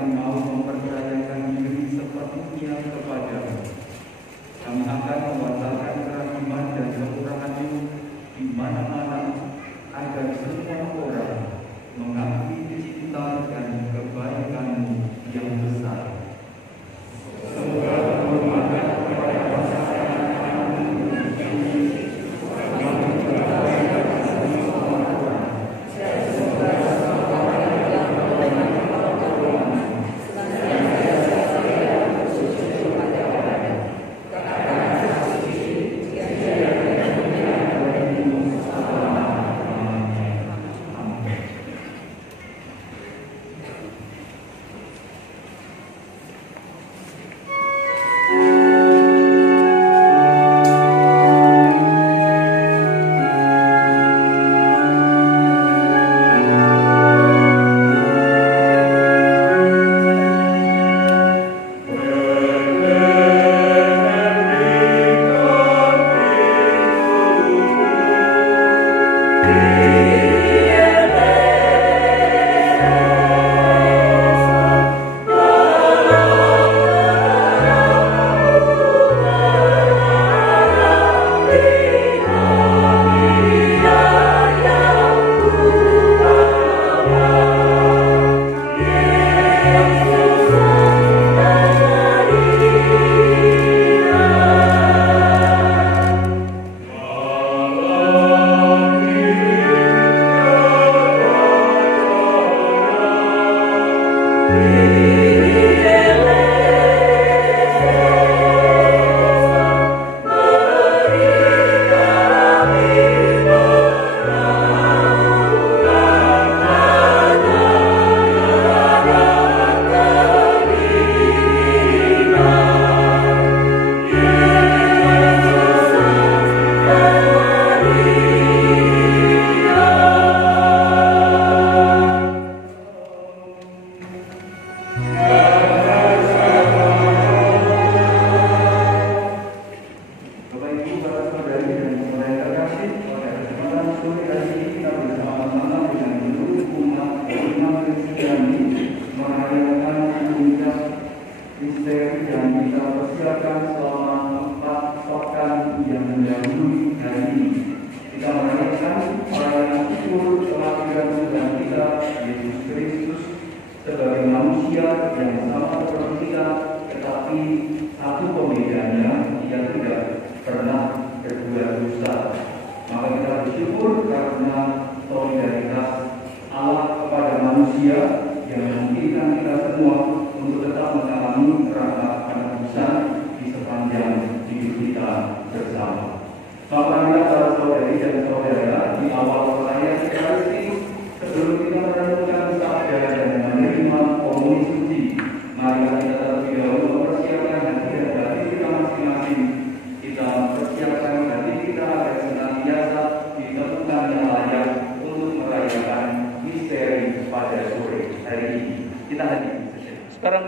kami mau mempercayakan diri sepenuhnya kepadamu. Kami akan membatalkan kerahiman dan kemurahan-Mu di mana-mana, agar semua orang mengakui cinta dan kebaikan-Mu yang besar. Semoga bermanfaat kepada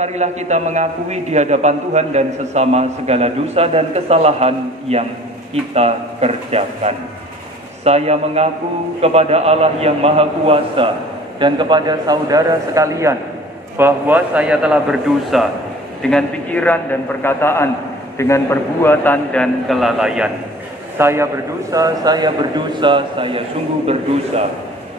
marilah kita mengakui di hadapan Tuhan dan sesama segala dosa dan kesalahan yang kita kerjakan. Saya mengaku kepada Allah yang Maha Kuasa dan kepada saudara sekalian bahwa saya telah berdosa dengan pikiran dan perkataan, dengan perbuatan dan kelalaian. Saya berdosa, saya sungguh berdosa.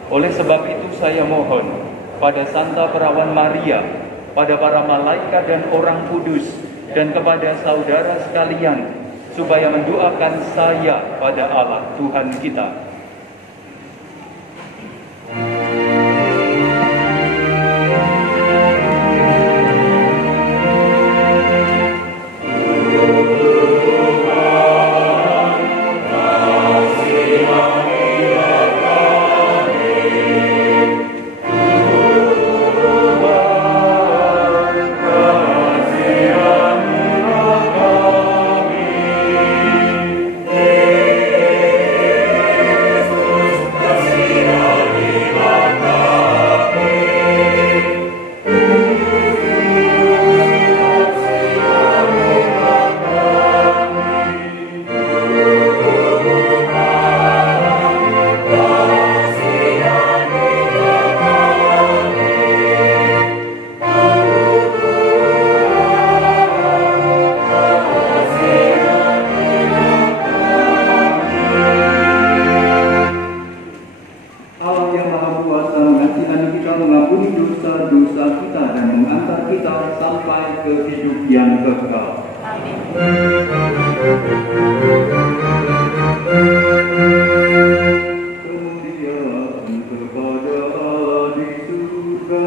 Oleh sebab itu saya mohon pada Santa Perawan Maria, pada para malaikat dan orang kudus, dan kepada saudara sekalian, supaya mendoakan saya pada Allah Tuhan kita. mengampuni dosa-dosa kita dan mengantar kita sampai ke hidup yang kekal. Kemuliaan kepada Allah di surga.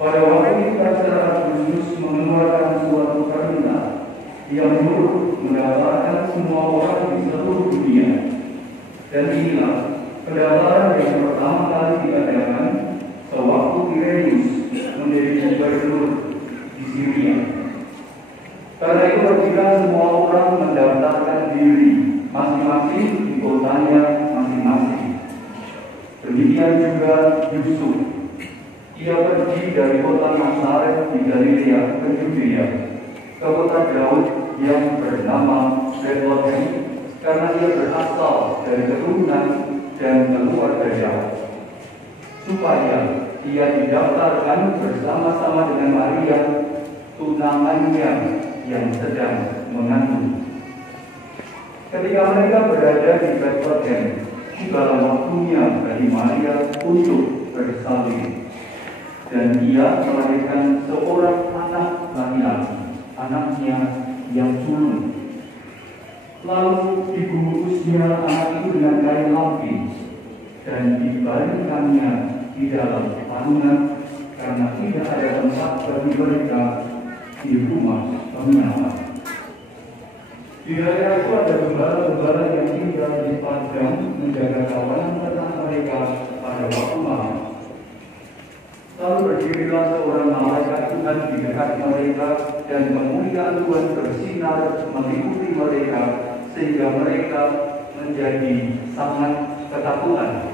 Pada waktu itu Kaisar Agustus mengeluarkan suatu perintah yang menyuruh mendaftarkan semua orang di seluruh dunia. Dan inilah pendaftaran yang pertama kali diadakan sewaktu Quirinius menjadi gubernur di Syria. Karena itu ketika semua orang mendaftarkan diri masing-masing di kotanya masing-masing. Demikian juga Yusuf. Ia pergi dari kota Nazaret di Galilea ke Yudea, ke kota Daud yang bernama Bethlehem, karena ia berasal dari keturunan dan keluarga Daud, supaya ia didaftarkan bersama-sama dengan Maria, tunangannya yang sedang mengandung. Ketika mereka berada di Bethlehem, tibalah waktunya bagi Maria untuk bersalin, dan ia melahirkan seorang anak laki-laki, anaknya yang sulung. Lalu dibungkusnya anak itu dengan kain lapis dan dibaringkannya di dalam palungan, karena tidak ada tempat bagi mereka di rumah penginapan. Di daerah itu ada gembala-gembala yang tinggal di padang menjaga kawanan ternak mereka pada waktu malam. Lalu berdirilah seorang malaikat Tuhan di dekat mereka, dan kemuliaan Tuhan bersinar meliputi mereka, sehingga mereka menjadi sangat ketakutan.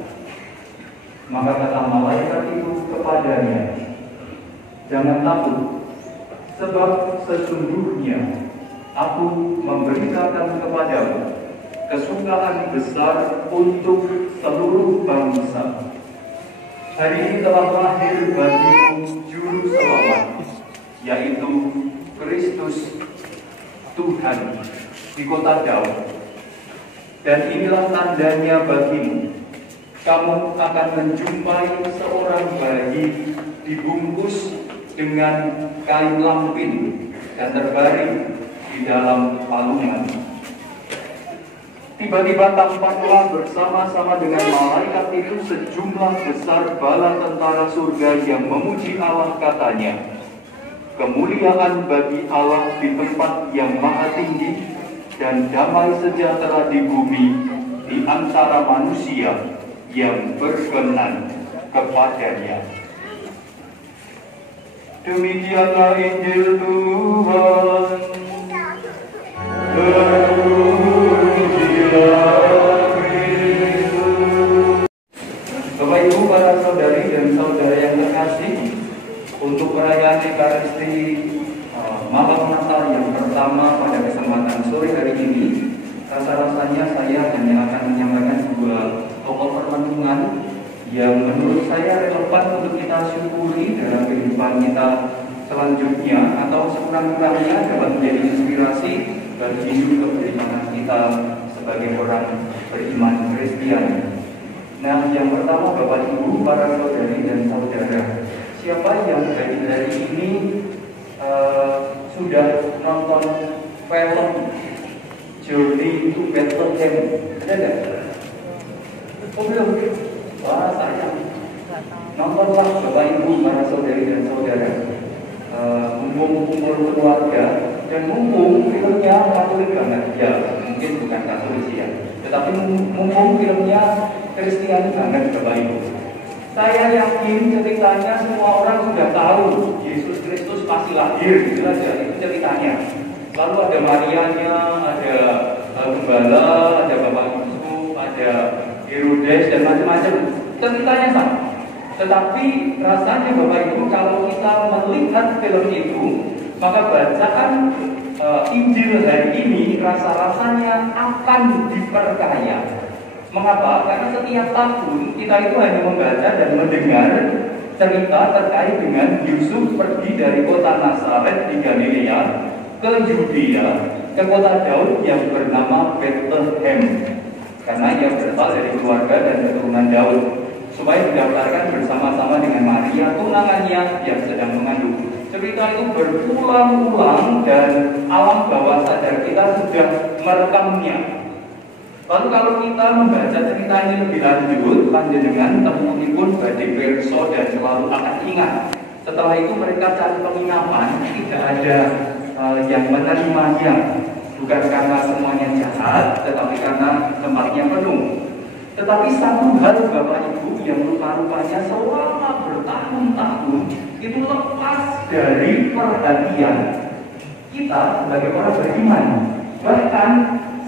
Maka kata malaikat itu kepadanya, "Jangan takut, sebab sesungguhnya Aku memberitakan kepadamu kesukaan besar untuk seluruh bangsa. Hari ini telah lahir bagimu juru selamat, yaitu Kristus Tuhan di kota Daud. Dan inilah tandanya bagimu, kamu akan menjumpai seorang bayi dibungkus dengan kain lampin dan terbaring di dalam palungan." Tiba-tiba tampaklah bersama-sama dengan malaikat itu sejumlah besar bala tentara surga yang memuji Allah, katanya, "Kemuliaan bagi Allah di tempat yang maha tinggi, dan damai sejahtera di bumi di antara manusia yang berkenan kepadanya." Demikianlah Injil Tuhan. Bapak Ibu, para saudari dan saudara yang terkasih, untuk perayaan Ekaristi malam Natal yang pertama pada kesempatan sore hari ini, rasa-rasanya saya hanya akan menyampaikan dua pokok permenungan yang menurut saya relevan untuk kita syukuri dalam kehidupan kita selanjutnya, atau sekurang-kurangnya dapat menjadi inspirasi bagi hidup keberimanan kita sebagai orang beriman Kristiani. Nah, yang pertama, Bapak Ibu, para saudari dan saudara, siapa yang hari ini sudah nonton film Journey to Bethlehem? Ada nggak? Oh, belum? Wah, sayang. Nontonlah Bapak Ibu, para saudari dan saudara. Mumpung kumpul keluarga, dan mumpung filmnya Katolik banget, ya mungkin bukan Katolik ya, tetapi mumpung filmnya Kristiani banget, Bapak Ibu. Saya yakin ceritanya semua orang sudah tahu Yesus Kristus pasti lahir, gitu aja, itu ceritanya. Lalu ada Marianya, ada Gembala, ada Bapak Yusuf, ada Herodes dan macam-macam. Ceritanya sama. Tetapi rasanya Bapak Ibu, kalau kita melihat film itu, maka bacaan Injil hari ini rasa-rasanya akan diperkaya. Mengapa? Karena setiap tahun kita itu hanya membaca dan mendengar cerita terkait dengan Yusuf pergi dari kota Nazaret di Galilea ke Yudea, ke kota Daud yang bernama Bethlehem, karena ia berasal dari keluarga dan keturunan Daud, supaya didaftarkan bersama-sama dengan Maria, tunangannya yang sedang mengandung. Cerita itu berulang-ulang dan alam bawah sadar kita sudah merekamnya. Lalu kalau kita membaca cerita ini lebih lanjut, panjenengan temunipun badhe pirsa dan selalu akan ingat Setelah itu mereka cari penginapan, tidak ada yang menerimanya, bukan karena semuanya jahat, tetapi karena tempatnya penuh. Tetapi satu hal Bapak Ibu yang rupa-rupanya selama bertahun-tahun itu lepas dari perhatian kita sebagai orang beriman. Bahkan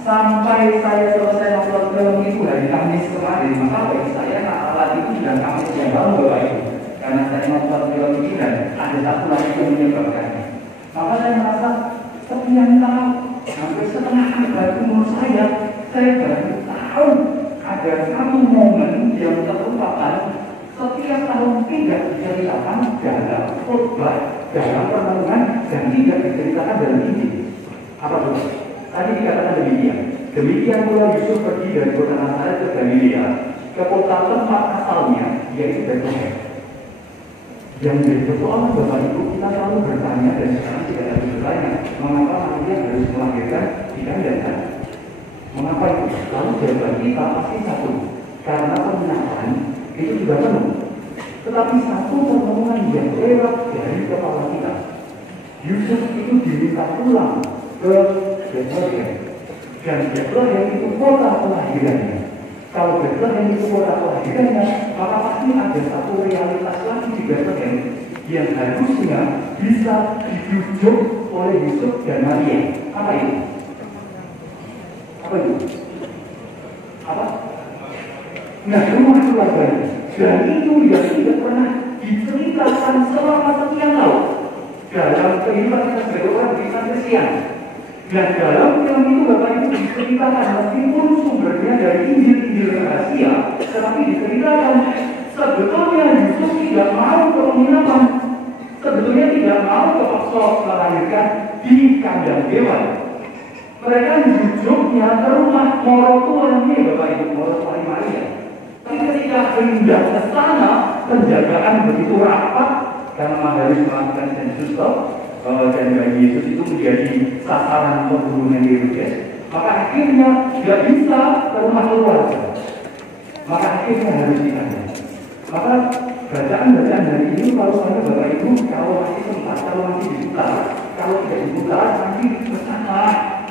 sampai saya selesai nonton film itu hari Kamis kemarin, maka bagi saya Natal itu sudah Kamis yang baru Bapak Ibu. Karena saya nonton film ini dan ada satu lagi yang menyebabkannya. Maka saya merasa sekian tahun, hampir setengah abad umur saya baru tahu ada satu momen yang terlupakan setiap tahun tidak diceritakan dalam khotbah, dalam pertemuan, dan tidak diceritakan dalam Injil. Apa itu? Tadi dikatakan demikian. Demikian pula Yusuf pergi dari kota Nazaret ke Galilea, ke kota tempat asalnya, yaitu Bethlehem. Yang menjadi persoalan Bapak Ibu, kita selalu bertanya dan sekarang tidak ada bertanya, mengapa manusia harus melahirkan di kandang? Mengapa itu? Lalu jawaban kita pasti satu, karena penginapan itu juga penuh. Tetapi satu pertemuan yang lewat dari kepala kita, Yusuf itu diminta pulang ke Bethlehem, dan Bethlehem itu kota kelahirannya. Kalau Bethlehem itu kota kelahirannya, maka pasti ada satu realitas lagi di Bethlehem yang harusnya bisa dibujuk oleh Yusuf dan Maria. Apa itu? Apa itu? Apa? Nah, rumah keluarganya. Dan itu yang tidak pernah diceritakan selama sekian tahun dalam kehidupan kita sebagai orang Kristen. Dan dalam film itu Bapak Ibu diceritakan meskipun sumbernya dari Injil rahasia, tetapi diceritakan sebetulnya Yusuf tidak mau ke penginapan, sebetulnya tidak mau kepaksa melahirkan di kandang hewan. Mereka menjujuknya ke rumah morotuanya Bapak Ibu, morotuanya Maria. Tapi ketika hendak ke sana, penjagaan begitu rapat karena harus melakukan sensus dan bayi Yesus itu menjadi sasaran pembunuhan Herodes. Maka akhirnya tidak bisa ke rumah keluarga. Maka akhirnya harus dikandang. Maka bacaan-bacaan hari ini kalau saya Bapak Ibu, kalau masih sempat, kalau masih dibuka, kalau tidak dibuka, nanti bersama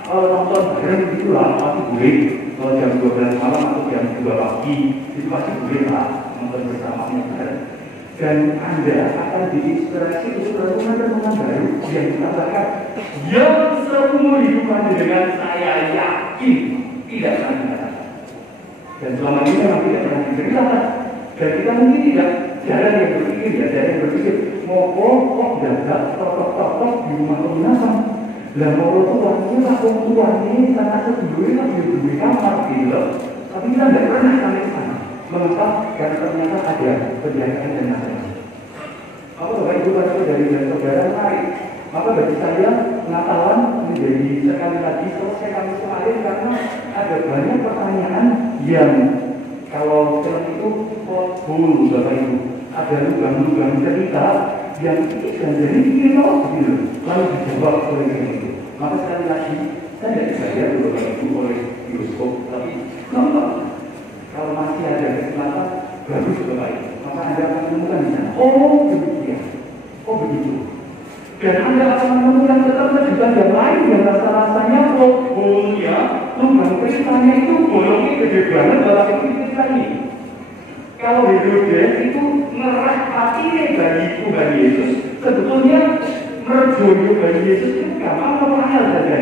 nonton bareng gitu lah, pasti boleh. Kalau jam 12 malam atau jam 2 pagi, itu pasti boleh lah nonton bersamanya bareng. Dan Anda akan diinspirasi untuk melakukan renungan baru yang ditambahkan yang seumur hidup Anda dengan saya yakin tidak akan dikatakan. Dan selama ini memang tidak pernah diceritakan. Dan kita mungkin tidak jarang yang berpikir, mau kok dadak totok-totok di rumah penginapan. Lah mau tuanya karena sebelumnya di kamar gitu. Tapi kita tidak pernah sampai ke sana. Mengapa? Karena ternyata ada penjagaan dan macam-macam. Maka Bapak Ibu dari saudara mari. Maka bagi saya Natalan menjadi sekali lagi selesai kami kemarin karena ada banyak pertanyaan yang kalau film itu full Bapak Ibu ada lubang-lubang cerita yang dan jadi kilo gitu lalu dijawab oleh itu. Maka sekali lagi saya tidak dibayar Bapak Ibu oleh bioskop, tapi kalau masih ada kesempatan bagus Bapak Ibu, maka Anda akan menemukan di sana. Oh demikian, oh begitu. Dan Anda akan menemukan tetap kejutan yang lain yang rasa-rasanya ya, lubang ceritanya itu bolongnya gede banget dalam cerita ini. Kalau Herodes itu ngerah hatinya bayi Yesus, sebetulnya merjoyo bayi Yesus itu gampang apa angel saja.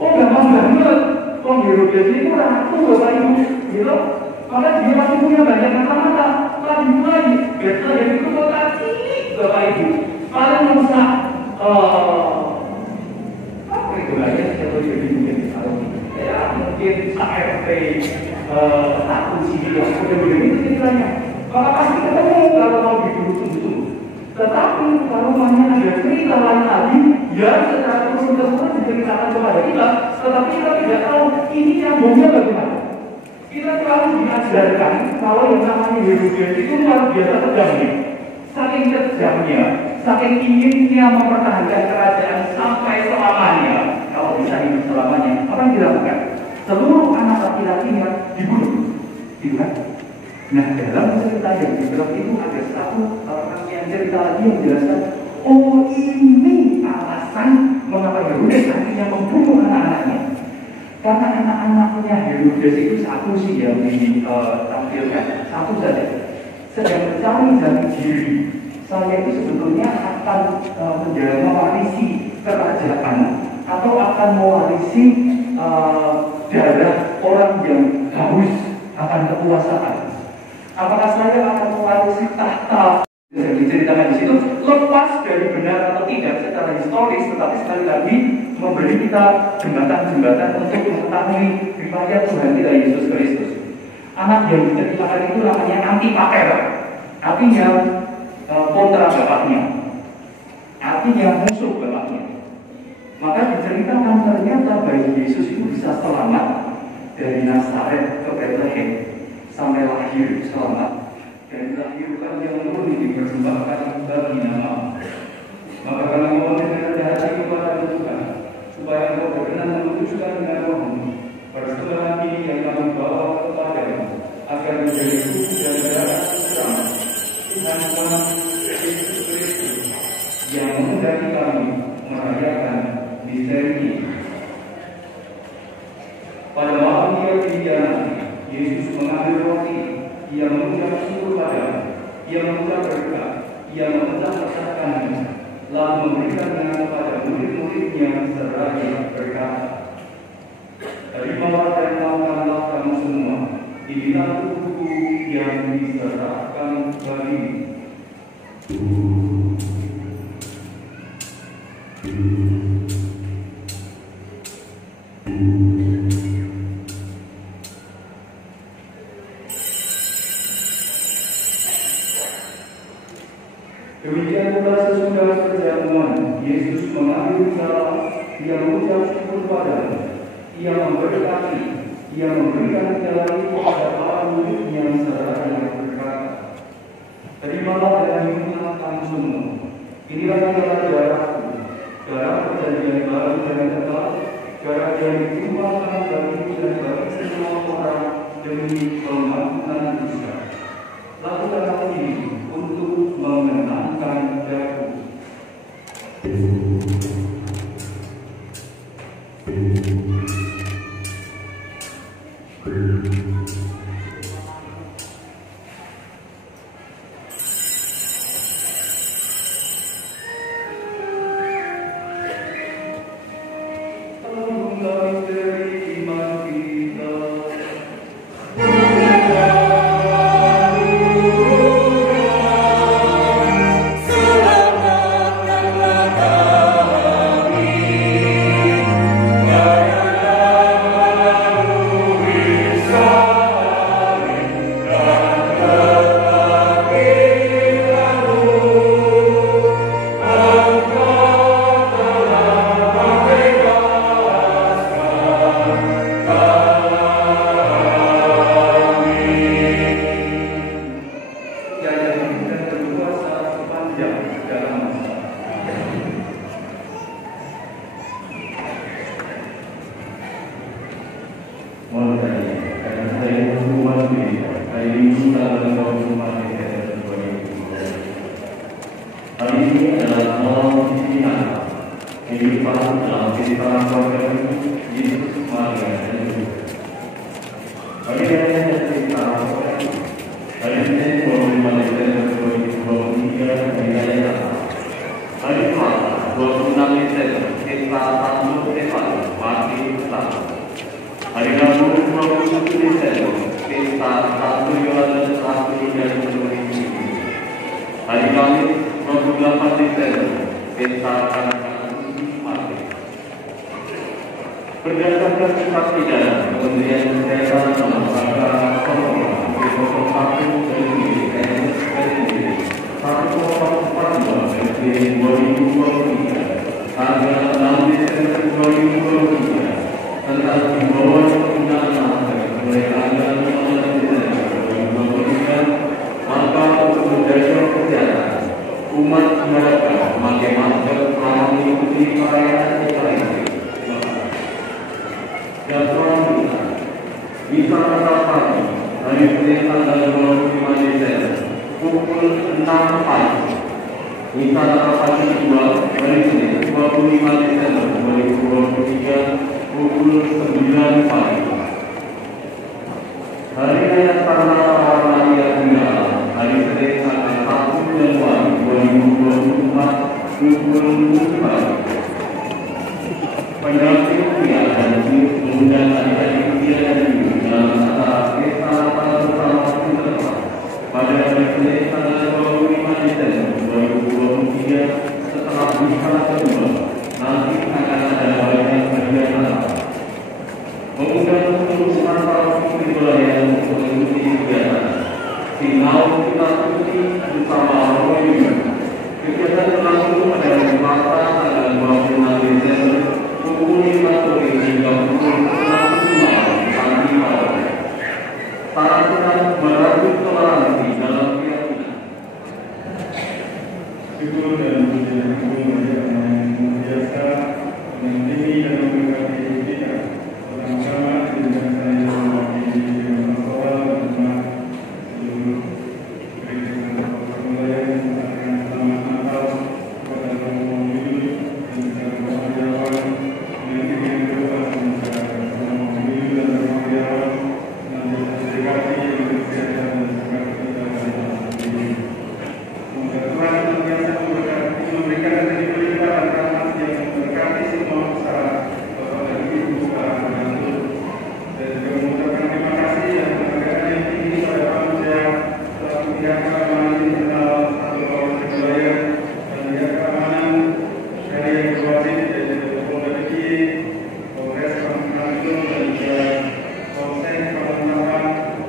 Oh gampang banget. Oh Herodes itu ratu Bapak Ibu, gitu. Maka dia masih punya banyak mata-mata. Lagi mulai, Bethlehem itu kota cilik Bapak Ibu. Paling rusak. Apa itu lagi? Saya tahu jadi mungkin ya mungkin KRT satu sini yang kemudian itu ceritanya. Maka pasti ketemu kalau mau diburu-buru. Tetapi kalau mana ada cerita lain lagi, ya secara terus-terusan diceritakan kepada kita, tetapi kita tidak tahu ini nyambungnya bagaimana. Kita selalu diajarkan kalau yang namanya Herodes itu luar biasa kejamnya. Saking kejamnya, saking inginnya mempertahankan kerajaan sampai selamanya. Kalau bisa hidup selamanya, apa yang dilakukan? Seluruh anak laki-lakinya dibunuh, gitu kan? Nah dalam cerita yang di film itu ada satu rangkaian cerita cerita lagi yang menjelaskan, oh ini alasan mengapa Herodes akhirnya membunuh anak-anaknya. Karena anak-anaknya Herodes itu satu sih yang ditampilkan, satu saja, sedang mencari jati diri. Saya itu sebetulnya akan mewarisi kerajaan atau akan mewarisi darah orang yang haus akan kekuasaan. Apakah saya akan mewarisi tahta yang diceritakan di situ, lepas dari benar atau tidak secara historis, tetapi sekali lagi memberi kita jembatan-jembatan untuk mengetahui riwayat Tuhan kita Yesus Kristus. Anak yang diceritakan itu namanya Antipater, artinya kontra bapaknya, artinya musuh bapaknya. Maka diceritakan ternyata bayi Yesus itu bisa selamat dari Nazaret ke Bethlehem sampai lahir selamat. Dan dilahirkan yang murni dipersembahkan bagi nama. Maka kami mohon dengan hati kepada Tuhan, supaya Engkau berkenan menunjukkan dengan roh-Mu persembahan ini yang kami bawa kepadamu, agar menjadi bukti dan darah terang Tuhan Yesus Kristus yang menghendaki kami merayakan misteri ini. Pada malam Dia dihianati, Yesus mengambil roti, Ia mengucap syukur padamu, Ia mengucap berkat, Ia memecah-pecahkannya, lalu memberikannya kepada murid-muridnya seraya berkata, terimalah dan makanlah kamu semua, inilah tubuhku yang diserahkan bagimu. Demikian pula sesudah perjamuan, Yesus mengambil salam, Ia mengucap syukur padamu, Ia memberkati, Ia memberikan lagi kepada para murid-Nya seraya berkata, terimalah dan minumlah kamu semua, inilah darahku, darah perjanjian baru dan kekal, darah yang ditumpahkan bagimu dan bagi semua orang demi pengampunan dosa. Lakukanlah ini untuk mengenangkan daku. Berdasarkan kitab pidana Kementerian Kesehatan Nomor 1/2023 tanggal 6 Desember 2023 tentang himbauan penggunaan masker mulai tanggal 15 Desember 2023, maka untuk menjaga kesehatan umat diharapkan memakai masker selama mengikuti perayaan Idul. Yang selanjutnya bisa terakhir hari Senin tanggal 25 Desember pukul 6 pagi Misa Rapat kedua hari Senin 25 Desember 2023 pukul 9 pagi. Hari Raya Sarana Prawana Raya hari Senin tanggal 1 Januari 2024 pukul 10 pagi. Pendamping pria dan mengundang adik-adik pria dan ibu dalam acara pesta Natal bersama Sinterklas pada hari Senin tanggal 25 Desember 2023 setelah busana kedua nanti akan ada bagian kegiatan mengundang seluruh para putri wilayah untuk mengikuti kegiatan Sinau Kita Suci bersama Romi. Kegiatan berlangsung pada hari Selasa tanggal 26 Desember pukul 5 sore hingga pukul 6 malam pagi malam. Sarankan merajut toleransi dalam keyakinan. Syukur dan puji yang biasa mendampingi dan memberkati kita bersama-sama dengan saya mewakili Rasulullah bersama seluruh gereja wilayah mengucapkan selamat Natal kepada Romo Milu dan juga karyawan dengan yang kedua mengucapkan Romo Milu dan karyawan dan dedikasi untuk kesehatan dan semangat kita bersama. Semoga Tuhan senantiasa memberikan dan diberikan rahmat yang memberkati semua usaha Bapak dan Ibu secara mengatur dan juga mengucapkan terima kasih dan penghargaan yang tinggi pada manusia selaku pihak keamanan internal satu kawasan wilayah dan pihak keamanan dari yang berwajib dari Polda DKI, Polres Pamekasan dan juga Polsek Pamekasan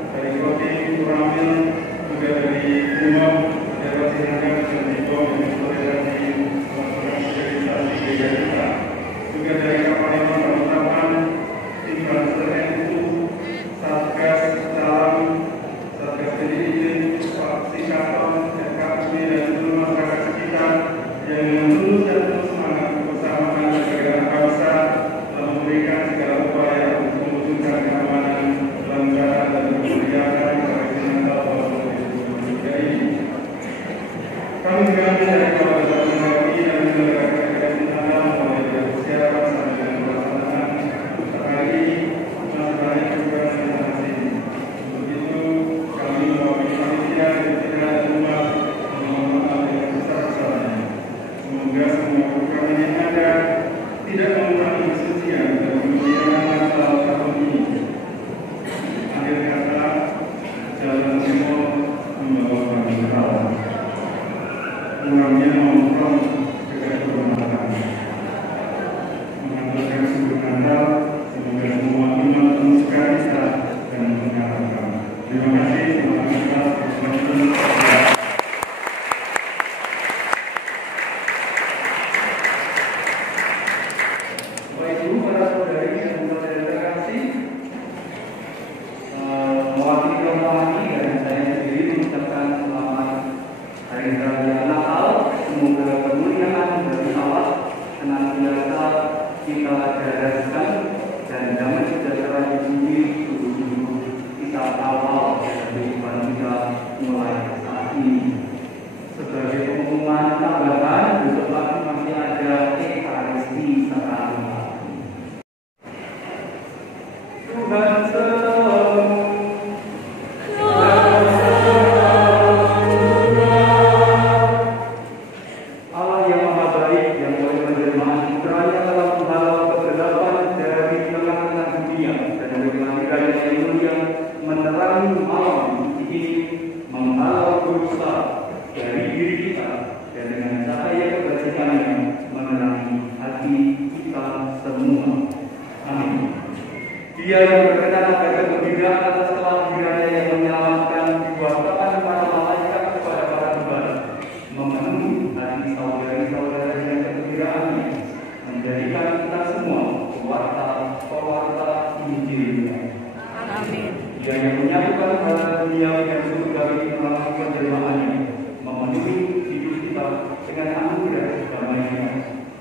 dari Koti Kuramil juga dari Umum dapat dihargai dan dibawa menginspirasi organisasi gereja kita. Juga dari Kapolres Pamekasan, tim Banser NU, Satgas Dalam, Satgas Pendidikan, Faksi Katon, FKUI dan seluruh masyarakat sekitar yang dengan tulus dan penuh semangat kebersamaan dan kegiatan bangsa telah memberikan segala upaya untuk mewujudkan keamanan, kelancaran dan kemeriahan tradisi Natal tahun 2023 ini. Kami sekali dari Keluarga Mengabdi dan menyelenggarakan kegiatan Natal mulai dari persiapan sampai dengan pelaksanaan untuk hari ini masih banyak tugas yang masih. Untuk itu kami mewakili panitia dan umat memohon maaf yang besar-besarnya. Semoga semua program yang ada tidak mengurangi kesucian dan kemuliaan Natal tahun ini. Akhir kata, jalan semua membawa kami ke Allah. Kurangnya nongkrong juga bermanfaat. Mengantarkan subuh Natal, semoga semua umat penuh sukacita dan mengharapkan. Terima kasih. Selamat Natal. Bapak Ibu, para saudari yang terkasih, mewakili rombongan ini dan saya sendiri mengucapkan selamat Hari Raya Natal. Semoga kemuliaan dari Allah senantiasa kita daraskan dan damai sejahtera di bumi seluruh kita awal kehidupan kita mulai saat ini. Sebagai pengumuman tambahan, besok pagi masih ada Ekaristi sekarang. Tuhan selalu Allah yang Maha Baik yang boleh menerima putranya dalam menghalau kegelapan dari tengah-tengah dunia dan dari kelahirannya yang mulia menerangi malam ini, menghalau dosa dari diri kita dan dengan cahaya kebersihannya menerangi hati kita semua. Amin. Dia yang berkenan akan kegembiraan atas kelahirannya yang menyelamatkan diwakilkan para malaikat kepada para hamba, memenuhi hati saudari-saudara dengan kegembiraannya, menjadikan kita semua pewarta Injilnya. Amin. Dia yang menyatukan hal dunia dan surga ini melalui penjelasannya, memenuhi hidup kita dengan anugerah damai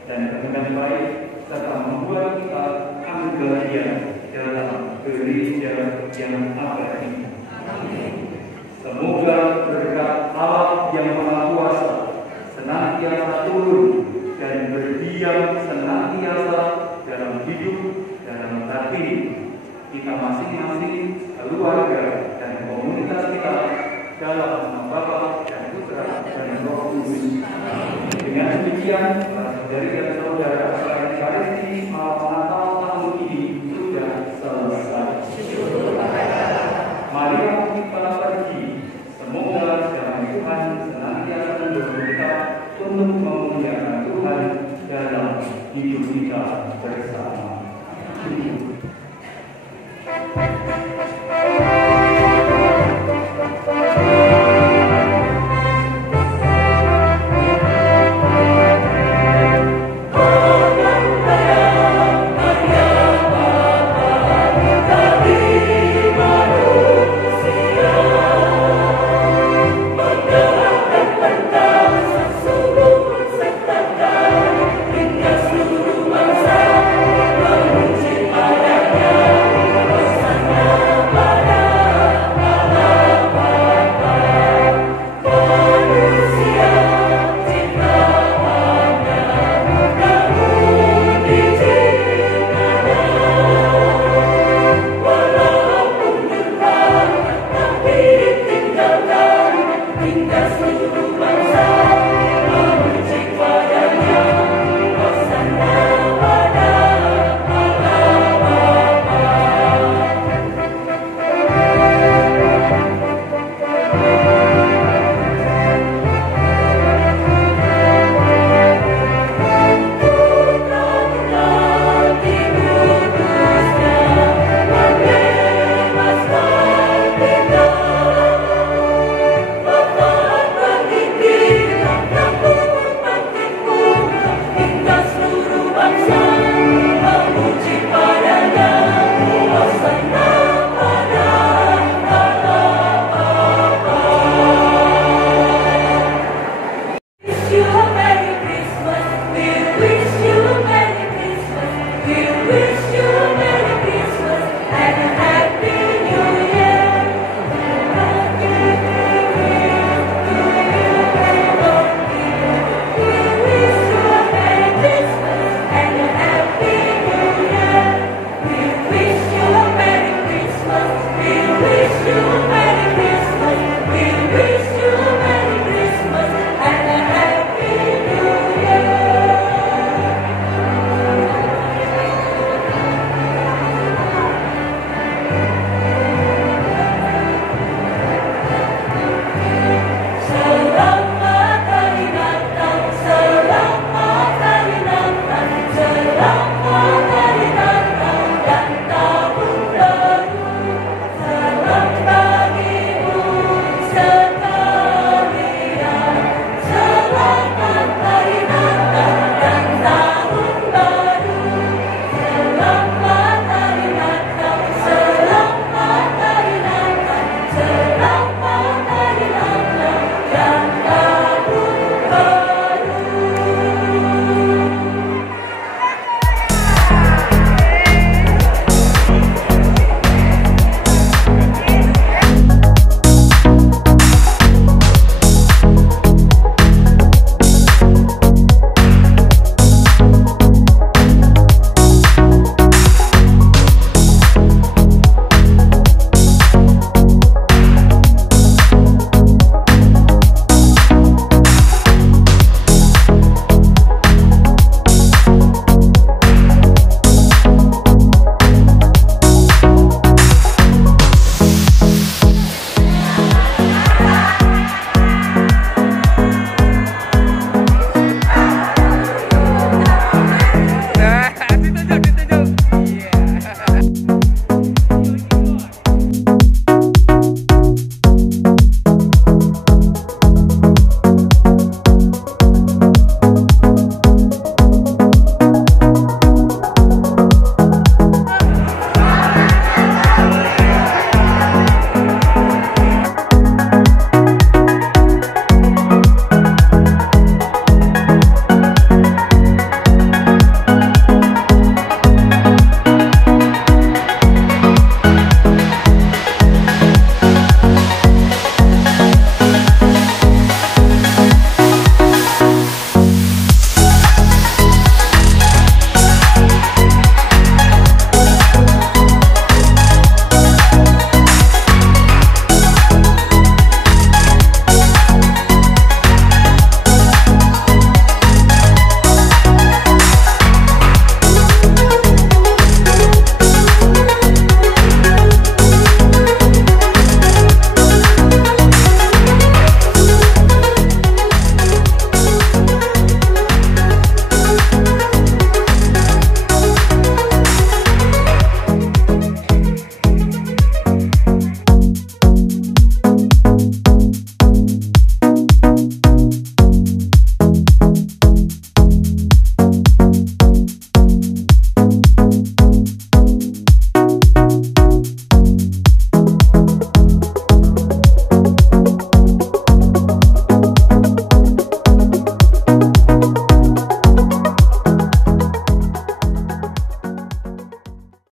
dan kehendak baik, serta membuat kita ambil bagian dalam gereja yang abadi. Semoga berkat Allah yang Maha Kuasa senantiasa hati kita masing-masing, keluarga dan komunitas kita dalam nama Bapa dan Putra dan Roh Kudus. Dengan demikian, saudari dan saudara, Ekaristi malam Natal tahun ini sudah selesai. Mari kita pergi. Semoga firman Tuhan senantiasa mendorong kita untuk memuliakan Tuhan dalam hidup kita bersama.